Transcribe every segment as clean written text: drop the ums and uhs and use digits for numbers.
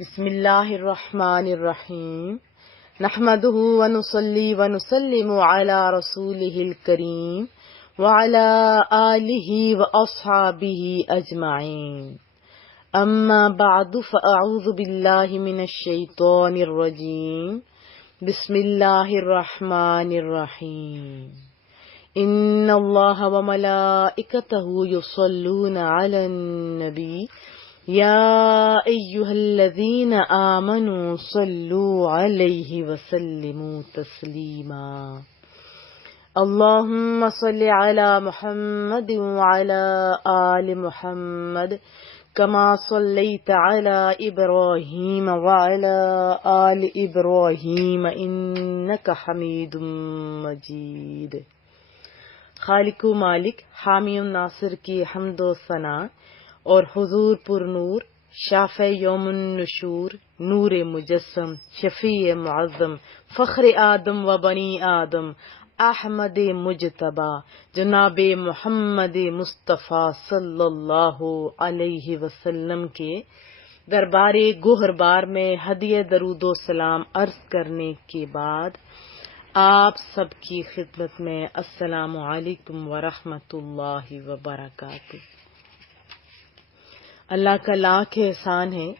بسم اللہ الرحمن الرحیم نحمده ونصلي ونسلم على رسوله الكريم وعلى آله وأصحابه أجمعين أما بعد فأعوذ بالله من الشيطان الرجيم بسم الله الرحمن الرحيم إن الله وملائكته يصلون على النبي يا أيها الذين آمنوا صلوا عليه وسلموا تسليما اللهم صل على محمد وعلى آل محمد كما صليت على إبراهيم وعلى آل إبراهيم إنك حميد مجيد۔ خالق و مالک حامی و ناصر کی حمد و ثنا اور حضور پر نور شافع یوم النشور نور مجسم شفیع معظم فخر آدم و بنی آدم احمد مجتبی جناب محمد مصطفیٰ صلی اللہ علیہ وسلم کے دربار گوہر بار میں ہدیہ درود و سلام عرض کرنے کے بعد آپ سب کی خدمت میں السلام علیکم ورحمۃ اللہ وبرکاتہ۔ اللہ کا لاکھ احسان ہے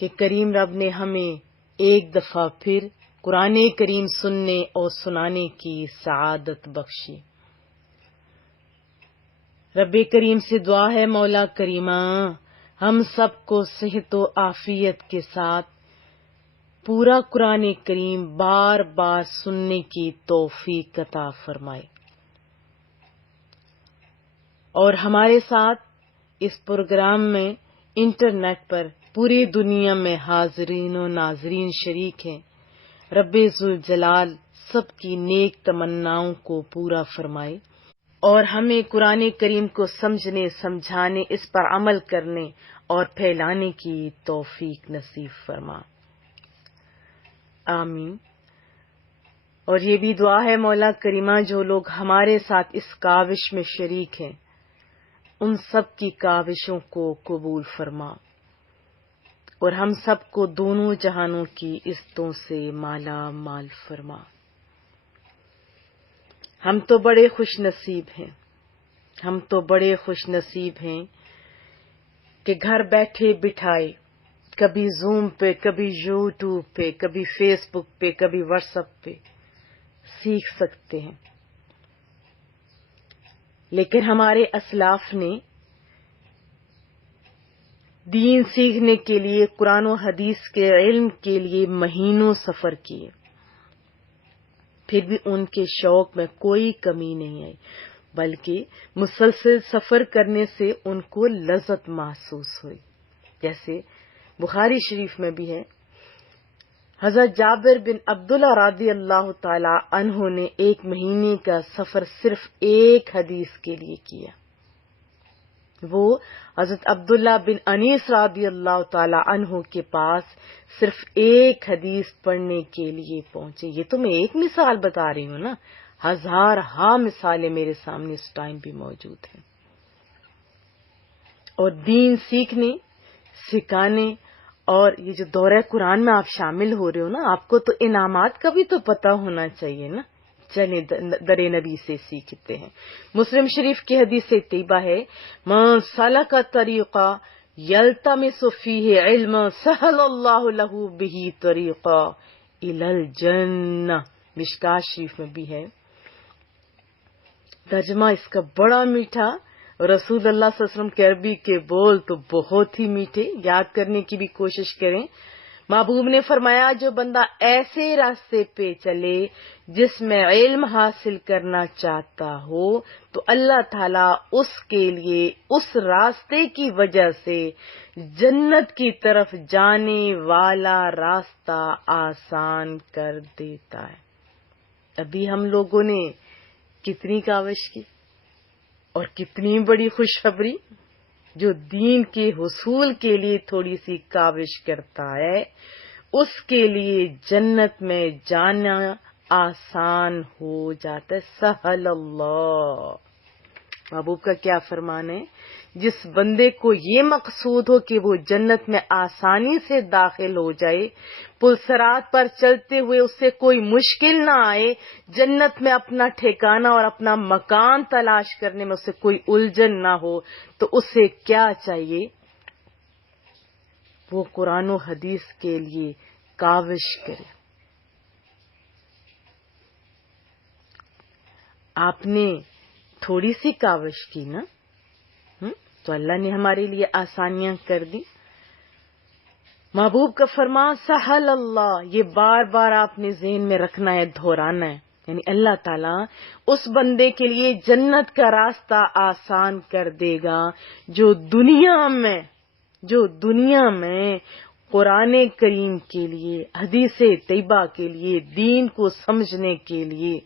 کہ کریم رب نے ہمیں ایک دفعہ پھر قرآن کریم سننے اور سنانے کی سعادت بخشی۔ رب کریم سے دعا ہے مولا کریمہ ہم سب کو صحت و عافیت کے ساتھ پورا قرآن کریم بار بار سننے کی توفیق عطا فرمائے، اور ہمارے ساتھ اس پروگرام میں انٹرنیٹ پر پوری دنیا میں حاضرین و ناظرین شریک ہیں۔ رب ذوالجلال سب کی نیک تمناؤں کو پورا فرمائے اور ہمیں قرآن کریم کو سمجھنے، سمجھانے، اس پر عمل کرنے اور پھیلانے کی توفیق نصیب فرما، آمین۔ اور یہ بھی دعا ہے مولا کریمہ جو لوگ ہمارے ساتھ اس کاوش میں شریک ہیں ان سب کی کاوشوں کو قبول فرما اور ہم سب کو دونوں جہانوں کی عزتوں سے مالا مال فرما۔ ہم تو بڑے خوش نصیب ہیں کہ گھر بیٹھے بٹھائے کبھی زوم پہ، کبھی یوٹیوب پہ، کبھی فیس بک پہ، کبھی واٹس ایپ پہ سیکھ سکتے ہیں۔ لیکن ہمارے اسلاف نے دین سیکھنے کے لیے، قرآن و حدیث کے علم کے لیے مہینوں سفر کیے، پھر بھی ان کے شوق میں کوئی کمی نہیں آئی، بلکہ مسلسل سفر کرنے سے ان کو لذت محسوس ہوئی۔ جیسے بخاری شریف میں بھی ہے، حضرت جابر بن عبداللہ رضی اللہ تعالی عنہ نے 1 مہینے کا سفر صرف ایک حدیث کے لیے کیا۔ وہ حضرت عبداللہ بن انیس رضی اللہ تعالی عنہ کے پاس صرف ایک حدیث پڑھنے کے لیے پہنچے۔ یہ تو میں ایک مثال بتا رہی ہوں نا، ہزارہا مثالیں میرے سامنے اس ٹائم بھی موجود ہیں۔ اور دین سیکھنے، سکھانے اور یہ جو دورہ قرآن میں آپ شامل ہو رہے ہو نا، آپ کو تو انعامات کا بھی تو پتہ ہونا چاہیے نا۔ چلیں در نبی سے سیکھتے ہیں۔ مسلم شریف کی حدیث طیبہ ہے، من سلک طریقا یلتمس فیہ علما سہل اللہ لہ بہ طریقا الی الجنہ، مشکوٰۃ شریف میں بھی ہے۔ ترجمہ اس کا بڑا میٹھا، رسول اللہ صلی اللہ علیہ وسلم کے عربی کے بول تو بہت ہی میٹھے، یاد کرنے کی بھی کوشش کریں۔ محبوب نے فرمایا جو بندہ ایسے راستے پہ چلے جس میں علم حاصل کرنا چاہتا ہو تو اللہ تعالیٰ اس کے لیے اس راستے کی وجہ سے جنت کی طرف جانے والا راستہ آسان کر دیتا ہے۔ ابھی ہم لوگوں نے کتنی کاوش کی اور کتنی بڑی خوشخبری، جو دین کے حصول کے لیے تھوڑی سی کاوش کرتا ہے اس کے لیے جنت میں جانا آسان ہو جاتا ہے۔ سہل اللہ، محبوب کا کیا فرمان ہے، جس بندے کو یہ مقصود ہو کہ وہ جنت میں آسانی سے داخل ہو جائے، پلسرات پر چلتے ہوئے اس سے کوئی مشکل نہ آئے، جنت میں اپنا ٹھکانہ اور اپنا مکان تلاش کرنے میں اسے کوئی الجھن نہ ہو، تو اسے کیا چاہیے؟ وہ قرآن و حدیث کے لیے کاوش کرے۔ آپ نے تھوڑی سی کاوش کی نا، تو اللہ نے ہمارے لیے آسانیاں کر دی۔ محبوب کا فرمان سہل اللہ، یہ بار بار آپ نے ذہن میں رکھنا ہے، دہرانا ہے، یعنی اللہ تعالیٰ اس بندے کے لیے جنت کا راستہ آسان کر دے گا جو دنیا میں قرآن کریم کے لیے، حدیث طیبہ کے لیے، دین کو سمجھنے کے لیے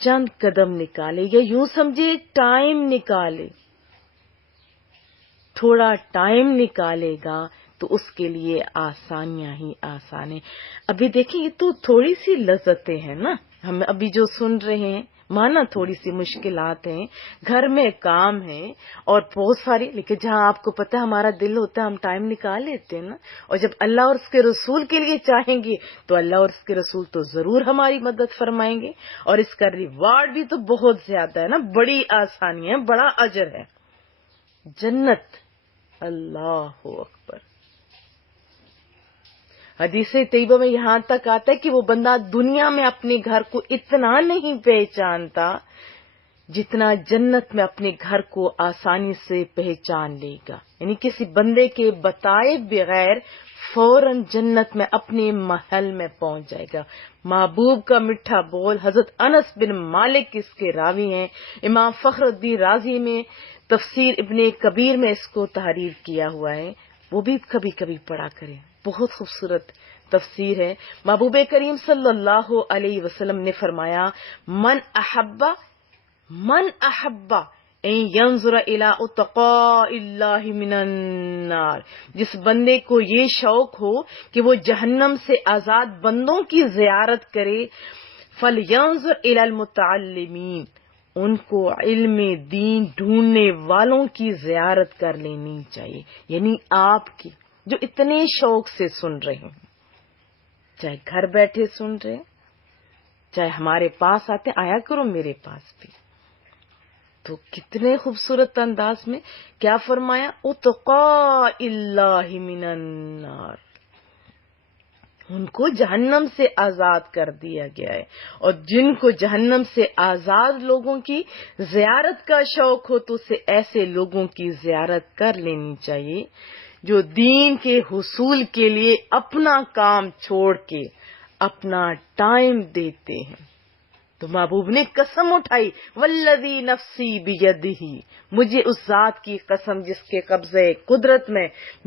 چند قدم نکالے، یا یوں سمجھے ٹائم نکالے، تھوڑا ٹائم نکالے گا تو اس کے لیے آسانیاں ہی آسان ہیں۔ ابھی دیکھیں یہ تو تھوڑی سی لذتیں ہیں نا، ہم ابھی جو سن رہے ہیں، مانا تھوڑی سی مشکلات ہیں، گھر میں کام ہے اور بہت ساری، لیکن جہاں آپ کو پتہ ہے ہمارا دل ہوتا ہے ہم ٹائم نکال لیتے ہیں نا، اور جب اللہ اور اس کے رسول کے لیے چاہیں گے تو اللہ اور اس کے رسول تو ضرور ہماری مدد فرمائیں گے، اور اس کا ریوارڈ بھی تو بہت زیادہ ہے نا، بڑی آسانی ہے، بڑا اجر ہے، جنت۔ اللہ اکبر۔ حدیث طیبہ میں یہاں تک آتا ہے کہ وہ بندہ دنیا میں اپنے گھر کو اتنا نہیں پہچانتا جتنا جنت میں اپنے گھر کو آسانی سے پہچان لے گا، یعنی کسی بندے کے بتائے بغیر فوراً جنت میں اپنے محل میں پہنچ جائے گا۔ محبوب کا میٹھا بول، حضرت انس بن مالک اس کے راوی ہیں، امام فخر الدین رازی میں تفسیر ابن کبیر میں اس کو تحریر کیا ہوا ہے، وہ بھی کبھی کبھی پڑھا کریں، بہت خوبصورت تفسیر ہے۔ محبوب کریم صلی اللہ علیہ وسلم نے فرمایا، من احب ان ينظر الى اتقاء اللہ من النار، جس بندے کو یہ شوق ہو کہ وہ جہنم سے آزاد بندوں کی زیارت کرے، فلینظر الى المتعلمین، ان کو علم دین ڈھونڈنے والوں کی زیارت کر لینی چاہیے، یعنی آپ کی جو اتنے شوق سے سن رہے ہیں، چاہے گھر بیٹھے سن رہے ہیں، چاہے ہمارے پاس آتے، آیا کرو میرے پاس بھی، تو کتنے خوبصورت انداز میں کیا فرمایا، اتقاء اللہ من النار، ان کو جہنم سے آزاد کر دیا گیا ہے، اور جن کو جہنم سے آزاد لوگوں کی زیارت کا شوق ہو تو اسے ایسے لوگوں کی زیارت کر لینی چاہیے جو دین کے حصول کے لیے اپنا کام چھوڑ کے اپنا ٹائم دیتے ہیں۔ تو محبوب نے قسم اٹھائی، والذی نفسی بیدہ، مجھے اس ذات کی قسم جس کے قبضے قدرت میں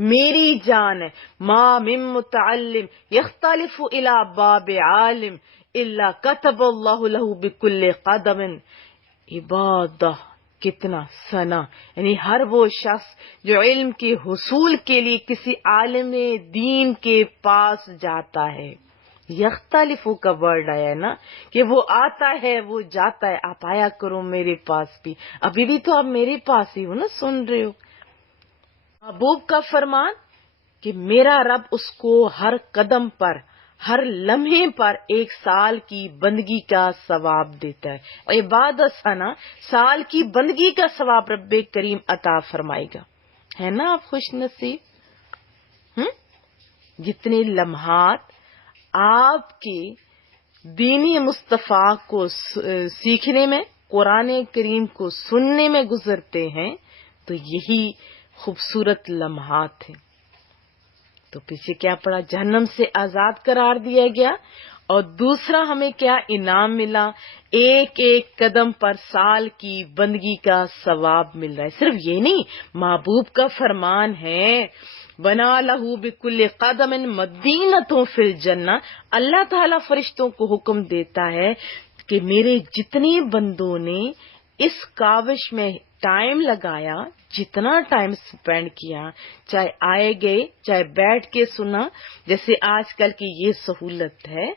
میری جان ہے، ما من متعلم یختلف الی باب عالم الا کتب اللہ لہ بکل قدم عبادہ، کتنا ثنا، یعنی ہر وہ شخص جو علم کے حصول کے لیے کسی عالم دین کے پاس جاتا ہے، یختلف کا ورڈ آیا ہے نا، کہ وہ آتا ہے وہ جاتا ہے، آپ آیا کرو میرے پاس بھی، ابھی بھی تو آپ میرے پاس ہی ہو نا، سن رہے ہو۔ محبوب کا فرمان کہ میرا رب اس کو ہر قدم پر، ہر لمحے پر 1 سال کی بندگی کا ثواب دیتا ہے، عبادت سنا، سال کی بندگی کا ثواب رب کریم عطا فرمائے گا، ہے نا آپ خوش نصیب؟ جتنے لمحات آپ کے دینی مصطفیٰ کو سیکھنے میں، قرآن کریم کو سننے میں گزرتے ہیں، تو یہی خوبصورت لمحات ہیں۔ تو پیچھے کیا پڑا، جہنم سے آزاد قرار دیا گیا، اور دوسرا ہمیں کیا انعام ملا، ایک ایک قدم پر سال کی بندگی کا ثواب مل رہا ہے۔ صرف یہ نہیں، محبوب کا فرمان ہے، بنا لہو بکل قدم مدینۃ فی الجنہ، اللہ تعالیٰ فرشتوں کو حکم دیتا ہے کہ میرے جتنے بندوں نے اس کاوش میں ٹائم لگایا، جتنا ٹائم سپینڈ کیا، چاہے آئے گئے، چاہے بیٹھ کے سنا، جیسے آج کل کی یہ سہولت ہے،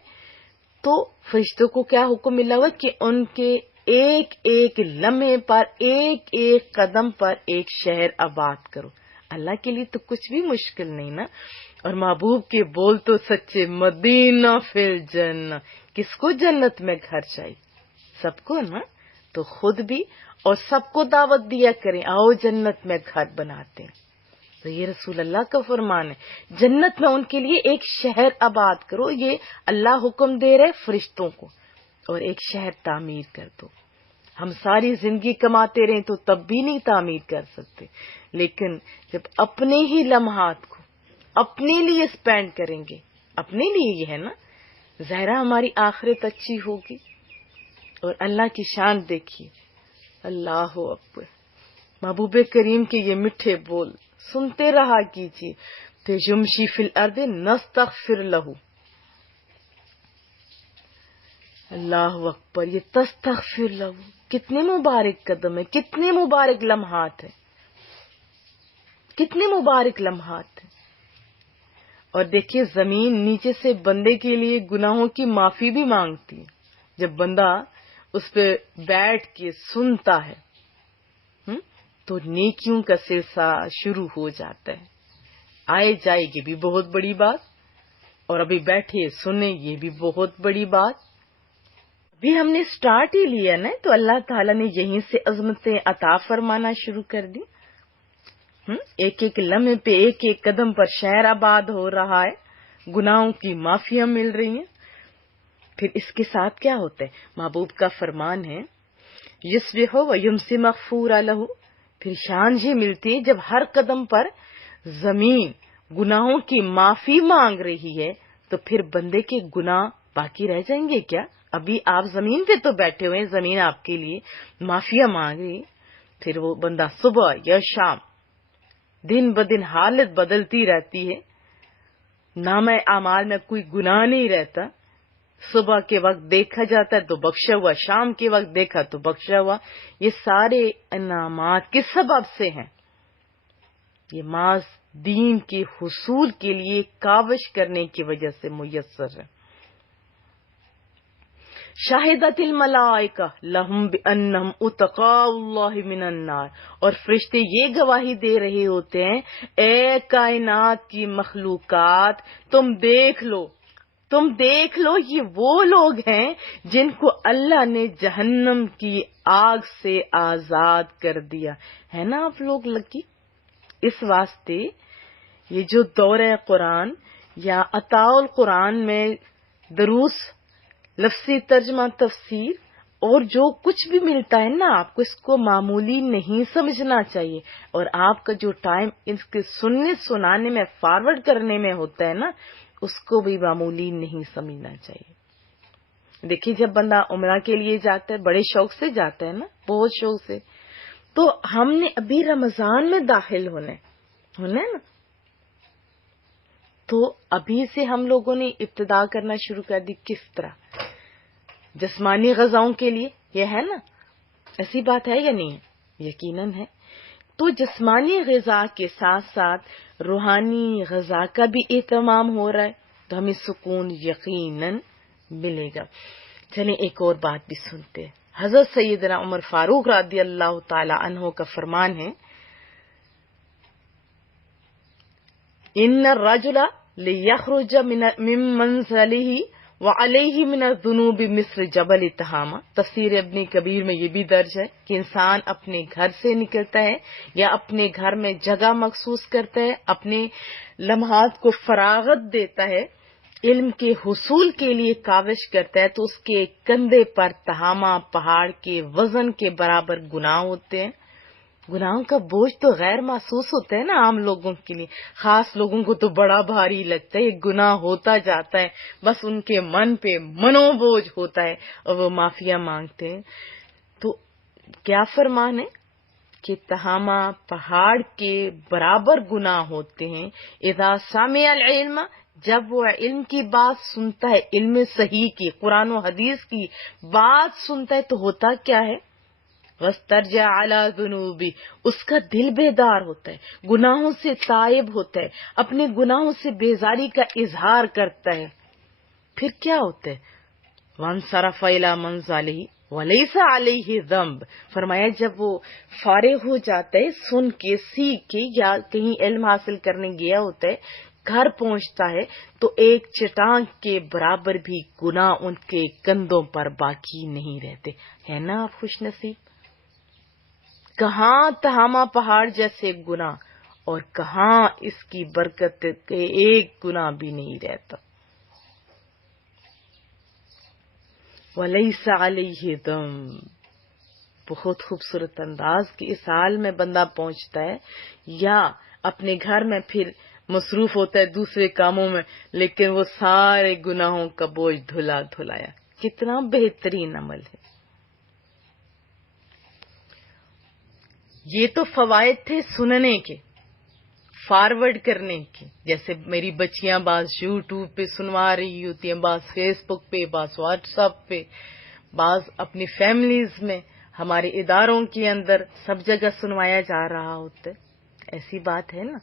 تو فرشتوں کو کیا حکم ملا ہوا کہ ان کے ایک ایک لمحے پر، ایک ایک قدم پر ایک شہر آباد کرو. اللہ کے لیے تو کچھ بھی مشکل نہیں نا. اور محبوب کے بول تو سچے، مدینہ فی الجنہ. کس کو جنت میں گھر چاہیے؟ سب کو نا. تو خود بھی اور سب کو دعوت دیا کریں، آؤ جنت میں گھر بناتے ہیں. تو یہ رسول اللہ کا فرمان ہے، جنت میں ان کے لیے ایک شہر آباد کرو. یہ اللہ حکم دے رہے فرشتوں کو، اور ایک شہر تعمیر کر دو. ہم ساری زندگی کماتے رہیں تو تب بھی نہیں تعمیر کر سکتے، لیکن جب اپنے ہی لمحات کو اپنے لیے اسپینڈ کریں گے، اپنے لیے یہ ہے نا، ظاہرہ ہماری آخرت اچھی ہوگی. اور اللہ کی شان دیکھیے، اللہ اکبر. محبوب کریم کے یہ میٹھے بول سنتے رہا کیجیے. یمشی فی الارض نستغفر لہ. اللہ اکبر. یہ تستغفر لہ کتنے مبارک قدم ہے، کتنے مبارک لمحات ہیں، کتنے مبارک لمحات ہیں. اور دیکھیے زمین نیچے سے بندے کے لیے گناہوں کی معافی بھی مانگتی ہے. جب بندہ اس پہ بیٹھ کے سنتا ہے تو نیکیوں کا سلسلہ شروع ہو جاتا ہے. آئے جائے گی بھی بہت بڑی بات، اور ابھی بیٹھے سنیں یہ بھی بہت بڑی بات. ابھی ہم نے سٹارٹ ہی لیا نا، تو اللہ تعالیٰ نے یہیں سے عظمتیں عطا فرمانا شروع کر دی. ایک ایک لمحے پہ ایک ایک قدم پر شہر آباد ہو رہا ہے، گناہوں کی معافیاں مل رہی ہیں. پھر اس کے ساتھ کیا ہوتا ہے؟ محبوب کا فرمان ہے یصبح و یمسی مغفورا لہ. پھر شان یہ ملتی ہے جب ہر قدم پر زمین گناہوں کی معافی مانگ رہی ہے، تو پھر بندے کے گناہ باقی رہ جائیں گے کیا؟ ابھی آپ زمین پہ تو بیٹھے ہوئے ہیں، زمین آپ کے لیے معافیا مانگ رہی ہے. پھر وہ بندہ صبح یا شام، دن بدن حالت بدلتی رہتی ہے، نامہ اعمال میں کوئی گناہ نہیں رہتا. صبح کے وقت دیکھا جاتا ہے تو بخشا ہوا، شام کے وقت دیکھا تو بخشا ہوا. یہ سارے انعامات کس سبب سے ہیں؟ یہ محض دین کے حصول کے لیے کاوش کرنے کی وجہ سے میسر ہے. شاہدت الملائکہ لہم بانہم اتقاء اللہ من النار. اور فرشتے یہ گواہی دے رہے ہوتے ہیں، اے کائنات کی مخلوقات، تم دیکھ لو، تم دیکھ لو، یہ وہ لوگ ہیں جن کو اللہ نے جہنم کی آگ سے آزاد کر دیا ہے نا. آپ لوگ لکی. اس واسطے یہ جو دورہ قرآن یا عطاء القرآن میں دروس، لفظی ترجمہ، تفسیر اور جو کچھ بھی ملتا ہے نا، آپ کو اس کو معمولی نہیں سمجھنا چاہیے. اور آپ کا جو ٹائم اس کے سننے سنانے میں، فارورڈ کرنے میں ہوتا ہے نا، اس کو بھی معمولی نہیں سمجھنا چاہیے. دیکھیے جب بندہ عمرہ کے لیے جاتا ہے، بڑے شوق سے جاتا ہے نا، بہت شوق سے. تو ہم نے ابھی رمضان میں داخل ہونا ہے نا، تو ابھی سے ہم لوگوں نے ابتدا کرنا شروع کر دی. کس طرح؟ جسمانی غذاؤں کے لیے، یہ ہے نا، ایسی بات ہے یا نہیں ہے؟ یقیناً ہے. تو جسمانی غذا کے ساتھ ساتھ روحانی غذا کا بھی اہتمام ہو رہا ہے، تو ہمیں سکون یقیناً ملے گا. چلیں ایک اور بات بھی سنتے ہیں. حضرت سیدنا عمر فاروق رضی اللہ تعالی عنہ کا فرمان ہے، ان الرجل لیخرج من منزلہ وعلیہ من الذنوب مثل جبل تہامہ. تفسیر ابن کبیر میں یہ بھی درج ہے کہ انسان اپنے گھر سے نکلتا ہے یا اپنے گھر میں جگہ مخصوص کرتا ہے، اپنے لمحات کو فراغت دیتا ہے، علم کے حصول کے لیے کاوش کرتا ہے، تو اس کے کندھے پر تہامہ پہاڑ کے وزن کے برابر گناہ ہوتے ہیں. گناہوں کا بوجھ تو غیر محسوس ہوتا ہے نا عام لوگوں کے لیے، خاص لوگوں کو تو بڑا بھاری لگتا ہے. یہ گناہ ہوتا جاتا ہے، بس ان کے من پہ منو بوجھ ہوتا ہے اور وہ معافیا مانگتے ہیں. تو کیا فرمان ہے کہ تہامہ پہاڑ کے برابر گناہ ہوتے ہیں. اذا سمع العلم، جب وہ علم کی بات سنتا ہے، علم صحیح کی، قرآن و حدیث کی بات سنتا ہے، تو ہوتا کیا ہے؟ وَاسْتَرْجَعَ عَلَى ذُنُوبِهِ، اس کا دل بیدار ہوتا ہے، گناہوں سے تائب ہوتا ہے، اپنے گناہوں سے بیزاری کا اظہار کرتا ہے. پھر کیا ہوتا ہے؟ وَانْصَرَفَ إِلَى مَنْزِلِهِ، وَلَيْسَ عَلَيْهِ ذَنْب، فرمایا جب وہ فارغ ہو جاتا ہے سن کے سیکھ کے یا کہیں علم حاصل کرنے گیا ہوتا ہے، گھر پہنچتا ہے تو ایک چٹان کے برابر بھی گناہ ان کے کندھوں پر باقی نہیں رہتے. ہے نا آپ خوش نصیب؟ کہاں تہامہ پہاڑ جیسے گناہ اور کہاں اس کی برکت کے ایک گناہ بھی نہیں رہتا. وَلَيْسَ عَلَيْهِ ذَنْب، بہت خوبصورت انداز کہ اس حال میں بندہ پہنچتا ہے یا اپنے گھر میں پھر مصروف ہوتا ہے دوسرے کاموں میں، لیکن وہ سارے گناہوں کا بوجھ دھلایا. کتنا بہترین عمل ہے. یہ تو فوائد تھے سننے کے، فارورڈ کرنے کے. جیسے میری بچیاں بعض یوٹیوب پہ سنوا رہی ہوتی ہیں، بعض فیس بک پہ، بعض واٹس ایپ پہ، بعض اپنی فیملیز میں، ہمارے اداروں کے اندر، سب جگہ سنوایا جا رہا ہوتا ہے. ایسی بات ہے نا.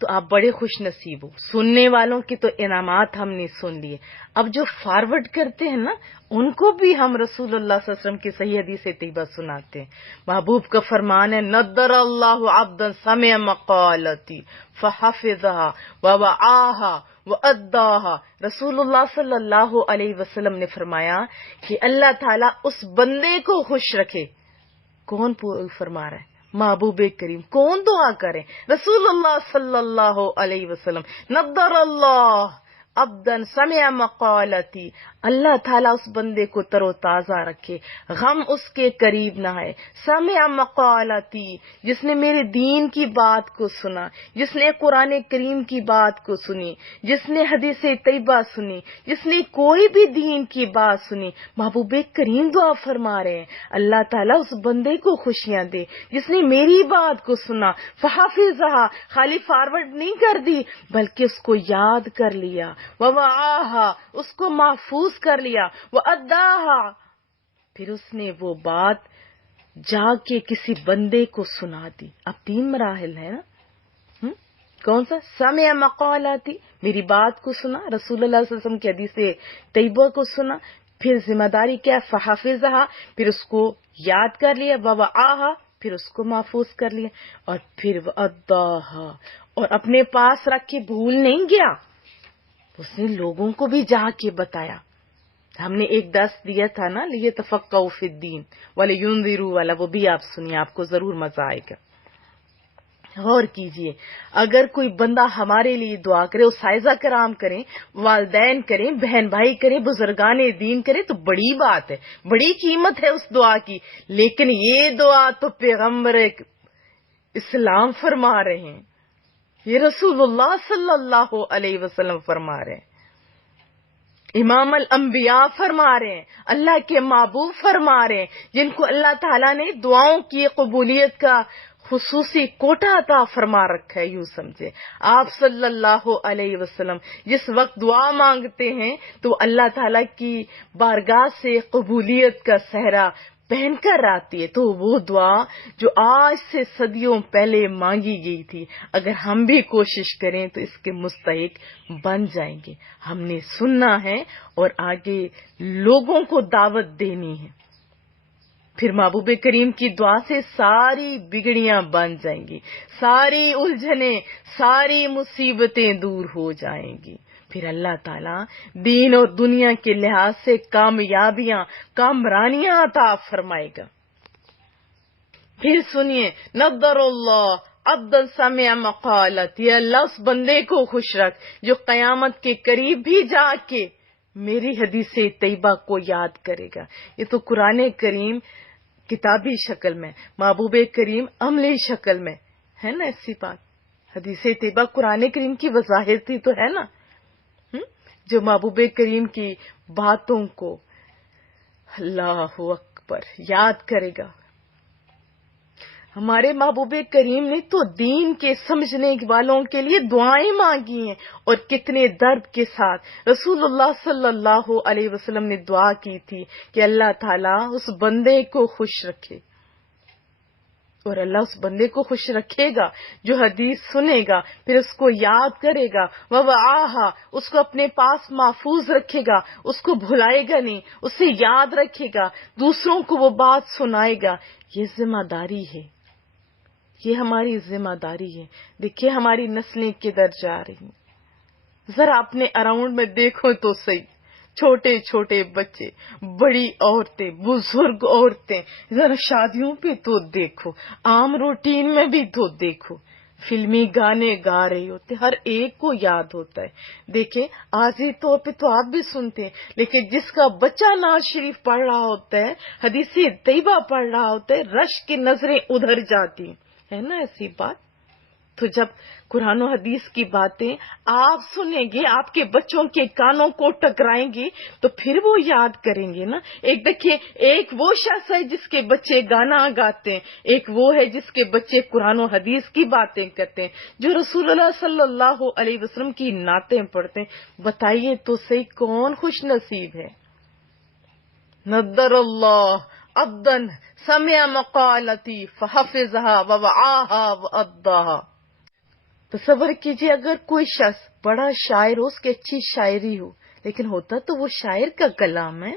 تو آپ بڑے خوش نصیب ہو. سننے والوں کی تو انعامات ہم نے سن لیے، اب جو فارورڈ کرتے ہیں نا ان کو بھی ہم رسول اللہ صلی اللہ علیہ وسلم کی صحیح حدیث طیبہ سناتے ہیں. محبوب کا فرمان ہے، نضر اللہ عبدا سمع مقالتی فحفظها ووعاها واداها. رسول اللہ صلی اللہ علیہ وسلم نے فرمایا کہ اللہ تعالیٰ اس بندے کو خوش رکھے. کون فرما رہا ہے؟ محبوب کریم. کون دعا کرے؟ رسول اللہ صلی اللہ علیہ وسلم. نضر اللہ عبدا سمع مقالتی، اللہ تعالیٰ اس بندے کو تر و تازہ رکھے، غم اس کے قریب نہ ہے. سمع مقالتی، جس نے میرے دین کی بات کو سنا، جس نے قرآن کریم کی بات کو سنی، جس نے حدیث طیبہ سنی، جس نے کوئی بھی دین کی بات سنی. محبوب کریم دعا فرما رہے ہیں اللہ تعالیٰ اس بندے کو خوشیاں دے جس نے میری بات کو سنا. فحافظہا، خالی فارورڈ نہیں کر دی بلکہ اس کو یاد کر لیا. ووعاہا، اس کو محفوظ کر لیا. واداہا، پھر اس نے وہ بات جا کے کسی بندے کو سنا دی. اب 3 مراحل ہے نا. کون سا؟ سمع مقالاتی، میری بات کو سنا، رسول اللہ صلی اللہ علیہ وسلم کی حدیث طیبہ کو سنا. پھر ذمہ داری کیا؟ فحافظہا، پھر اس کو یاد کر لیا. ووعاہا، پھر اس کو محفوظ کر لیا. اور پھر واداہا، اور اپنے پاس رکھ کے بھول نہیں گیا، اس نے لوگوں کو بھی جا کے بتایا. ہم نے ایک درس دیا تھا نا، لیتفقہوا فی الدین ولینذروا والا، وہ بھی آپ سنیے، آپ کو ضرور مزہ آئے گا. غور کیجئے، اگر کوئی بندہ ہمارے لیے دعا کرے، اساتذہ کرام کریں، والدین کریں، بہن بھائی کریں، بزرگان دین کریں تو بڑی بات ہے، بڑی قیمت ہے اس دعا کی. لیکن یہ دعا تو پیغمبر اسلام فرما رہے ہیں، یہ رسول اللہ صلی اللہ علیہ وسلم فرما رہے ہیں، امام الانبیاء فرما رہے ہیں، اللہ کے محبوب فرما رہے ہیں، جن کو اللہ تعالیٰ نے دعاؤں کی قبولیت کا خصوصی کوٹا عطا فرما رکھا ہے. یوں سمجھے آپ صلی اللہ علیہ وسلم جس وقت دعا مانگتے ہیں تو اللہ تعالیٰ کی بارگاہ سے قبولیت کا صحرا پہن کر آتی ہے. تو وہ دعا جو آج سے صدیوں پہلے مانگی گئی تھی، اگر ہم بھی کوشش کریں تو اس کے مستحق بن جائیں گے. ہم نے سننا ہے اور آگے لوگوں کو دعوت دینی ہے. پھر محبوب کریم کی دعا سے ساری بگڑیاں بن جائیں گی، ساری الجھنیں، ساری مصیبتیں دور ہو جائیں گی. پھر اللہ تعالیٰ دین اور دنیا کے لحاظ سے کامیابیاں، کامرانیاں عطا فرمائے گا. پھر سنیے، نضر اللہ عبدا سمع مقالتی، اللہ اس بندے کو خوش رکھ جو قیامت کے قریب بھی جا کے میری حدیث طیبہ کو یاد کرے گا. یہ تو قرآن کریم کتابی شکل میں، محبوب کریم عملی شکل میں ہے نا. ایسی بات حدیث طیبہ قرآن کریم کی وضاحت ہی تو ہے نا، جو محبوب کریم کی باتوں کو اللہ اکبر یاد کرے گا. ہمارے محبوب کریم نے تو دین کے سمجھنے والوں کے لیے دعائیں مانگی ہیں، اور کتنے درد کے ساتھ رسول اللہ صلی اللہ علیہ وسلم نے دعا کی تھی کہ اللہ تعالیٰ اس بندے کو خوش رکھے. اور اللہ اس بندے کو خوش رکھے گا جو حدیث سنے گا، پھر اس کو یاد کرے گا، وَوَعَاهَا، اس کو اپنے پاس محفوظ رکھے گا، اس کو بھلائے گا نہیں، اسے یاد رکھے گا، دوسروں کو وہ بات سنائے گا۔ یہ ذمہ داری ہے، یہ ہماری ذمہ داری ہے۔ دیکھیے ہماری نسلیں کدھر جا رہی ہیں، ذرا اپنے اراؤنڈ میں دیکھو تو صحیح، چھوٹے چھوٹے بچے، بڑی عورتیں، بزرگ عورتیں، ذرا شادیوں پہ تو دیکھو، عام روٹین میں بھی تو دیکھو، فلمی گانے گا رہے ہوتے، ہر ایک کو یاد ہوتا ہے۔ دیکھیں عارضی طور پہ تو آپ بھی سنتے ہیں، لیکن جس کا بچہ ناز شریف پڑھ رہا ہوتا ہے، حدیث طیبہ پڑھ رہا ہوتا ہے، رش کی نظریں ادھر جاتی ہیں، ہے نا ایسی بات؟ تو جب قرآن و حدیث کی باتیں آپ سنیں گے، آپ کے بچوں کے کانوں کو ٹکرائیں گی، تو پھر وہ یاد کریں گے نا۔ ایک دیکھیں، ایک وہ شخص ہے جس کے بچے گانا گاتے ہیں، ایک وہ ہے جس کے بچے قرآن و حدیث کی باتیں کرتے ہیں، جو رسول اللہ صلی اللہ علیہ وسلم کی نعتیں پڑھتے ہیں۔ بتائیے تو صحیح کون خوش نصیب ہے؟ نضر اللہ عبدن سمع مقالتی فحفظها ووعاها واداها۔ تصور کیجئے اگر کوئی شخص بڑا شاعر ہو، اس کی اچھی شاعری ہو، لیکن ہوتا تو وہ شاعر کا کلام ہے،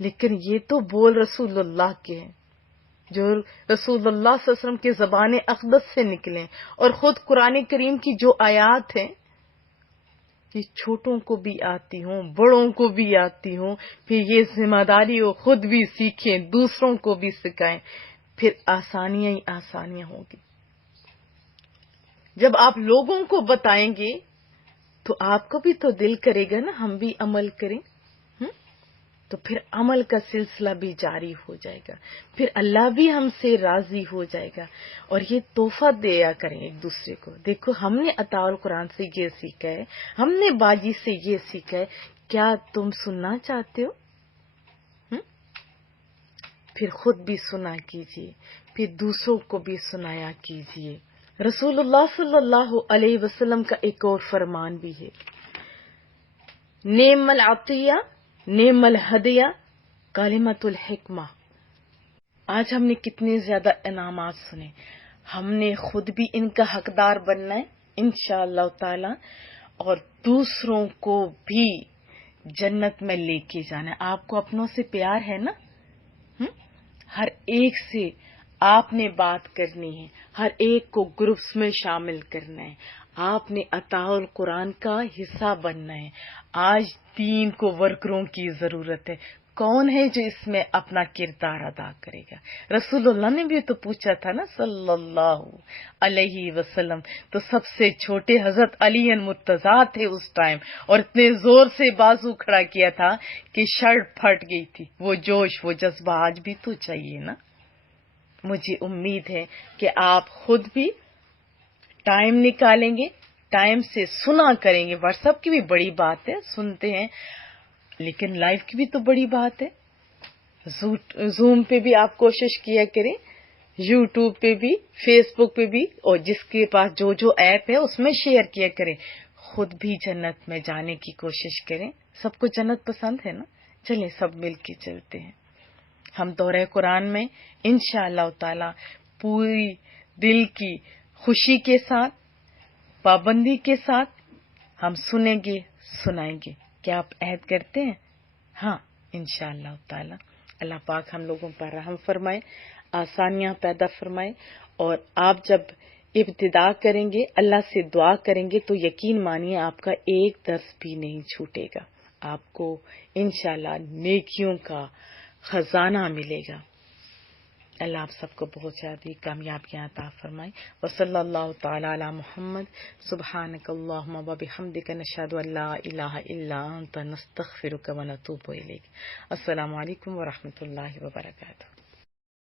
لیکن یہ تو بول رسول اللہ کے ہیں، جو رسول اللہ صلی اللہ علیہ وسلم کے زبان اقدس سے نکلے، اور خود قرآن کریم کی جو آیات ہیں، یہ چھوٹوں کو بھی آتی ہوں، بڑوں کو بھی آتی ہوں، پھر یہ ذمہ داری ہو خود بھی سیکھیں، دوسروں کو بھی سکھائیں، پھر آسانیاں ہی آسانیاں ہوں گی۔ جب آپ لوگوں کو بتائیں گے تو آپ کو بھی تو دل کرے گا نا ہم بھی عمل کریں، تو پھر عمل کا سلسلہ بھی جاری ہو جائے گا، پھر اللہ بھی ہم سے راضی ہو جائے گا، اور یہ تحفہ دیا کریں ایک دوسرے کو۔ دیکھو ہم نے عطاء القرآن سے یہ سیکھا ہے، ہم نے باجی سے یہ سیکھا ہے، کیا تم سننا چاہتے ہو؟ پھر خود بھی سنا کیجئے، پھر دوسروں کو بھی سنایا کیجئے۔ رسول اللہ صلی اللہ علیہ وسلم کا ایک اور فرمان بھی ہے، نعم العطیہ نعم الہدیہ کلمۃ الحکمہ۔ آج ہم نے کتنے زیادہ انعامات سنے، ہم نے خود بھی ان کا حقدار بننا ہے انشاءاللہ تعالی، اور دوسروں کو بھی جنت میں لے کے جانا ہے۔ آپ کو اپنوں سے پیار ہے نا؟ ہر ایک سے آپ نے بات کرنی ہے، ہر ایک کو گروپس میں شامل کرنا ہے، آپ نے عطاء القرآن کا حصہ بننا ہے۔ آج دین کو ورکروں کی ضرورت ہے، کون ہے جو اس میں اپنا کردار ادا کرے گا؟ رسول اللہ نے بھی تو پوچھا تھا نا صلی اللہ علیہ وسلم، تو سب سے چھوٹے حضرت علی مرتضیٰ تھے اس ٹائم، اور اتنے زور سے بازو کھڑا کیا تھا کہ شرٹ پھٹ گئی تھی۔ وہ جوش، وہ جذبہ آج بھی تو چاہیے نا۔ مجھے امید ہے کہ آپ خود بھی ٹائم نکالیں گے، ٹائم سے سنا کریں گے۔ واٹس ایپ کی بھی بڑی بات ہے، سنتے ہیں، لیکن لائیو کی بھی تو بڑی بات ہے۔ زوم پہ بھی آپ کوشش کیا کریں، یوٹیوب پہ بھی، فیس بک پہ بھی، اور جس کے پاس جو جو ایپ ہے اس میں شیئر کیا کریں۔ خود بھی جنت میں جانے کی کوشش کریں۔ سب کو جنت پسند ہے نا؟ چلیں سب مل کے چلتے ہیں۔ ہم دورہ قرآن میں انشاءاللہ تعالی پوری دل کی خوشی کے ساتھ، پابندی کے ساتھ ہم سنیں گے، سنائیں گے۔ کیا آپ عہد کرتے ہیں؟ ہاں انشاءاللہ تعالی۔ اللہ پاک ہم لوگوں پر رحم فرمائے، آسانیاں پیدا فرمائے، اور آپ جب ابتدا کریں گے، اللہ سے دعا کریں گے، تو یقین مانیے آپ کا ایک درس بھی نہیں چھوٹے گا، آپ کو انشاءاللہ نیکیوں کا خزانہ ملے گا۔ اللہ آپ سب کو بہت زیادہ کامیابیاں عطا فرمائے۔ وصلی اللہ تعالی علی محمد۔ سبحانک اللہم و بحمدک، نشہد ان لا الہ الا انت، نستغفرک و نتوب الیک۔ السلام علیکم ورحمۃ اللہ وبرکاتہ۔